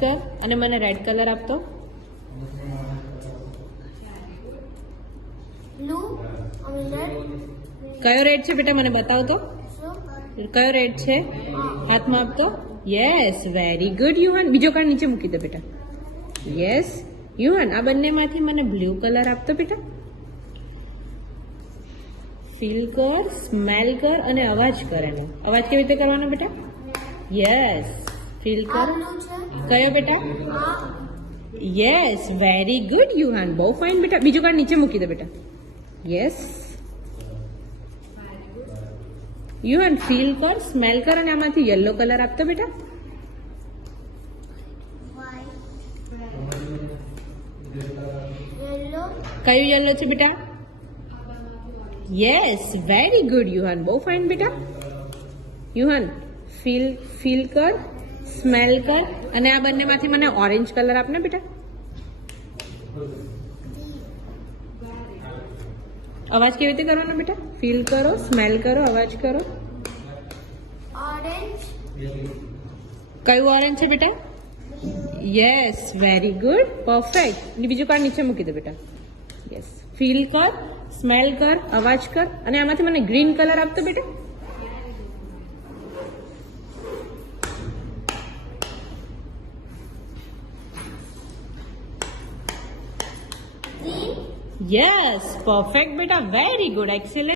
કર અને મને રેડ કલર આપતો. બ્લુ અને રેડ. કયો રેડ છે બેટા મને બતાવતો. કયો રેડ છે હાથમાં આપતો. Yes very good Yuhan. બીજો કાર્ડ નીચે મૂકી દો બેટા. યસ યુહાન આ બંનેમાંથી મને બ્લુ કલર આપતો બેટા. ફીલ કર, સ્મેલ કર અને અવાજ કર. એનો અવાજ કેવી રીતે કરવાનો બેટા. યસ ફીલ કર. કયો બેટા. Yes very good Yuhan. બહુ ફાઇન બેટા. બીજો કાર્ડ નીચે મૂકી દો બેટા. યસ યુહાન ફીલ કર, સ્મેલ કર અને આમાંથી યલો કલર આપતો બેટા. યેલો. કયું યલો છે બેટા. Yes very good Yuhan. બહુ ફાઇન બેટા. યુહાન ફીલ કર, સ્મેલ કર અને આ બંનેમાંથી મને ઓરેન્જ કલર આપને બેટા. અવાજ કેવી રીતે કરવાનો બેટા. ફીલ કરો, સ્મેલ કરો, અવાજ કરો. ઓરેન્જ. કયું ઓરેન્જ છે બેટા. Yes very good perfect. બીજું કાર્ડ નીચે મૂકી દો બેટા. યસ ફીલ કર, સ્મેલ કર, અવાજ કર અને આમાંથી મને ગ્રીન કલર આપતો બેટા. યસ પરફેક્ટ બેટા. Very good excellent.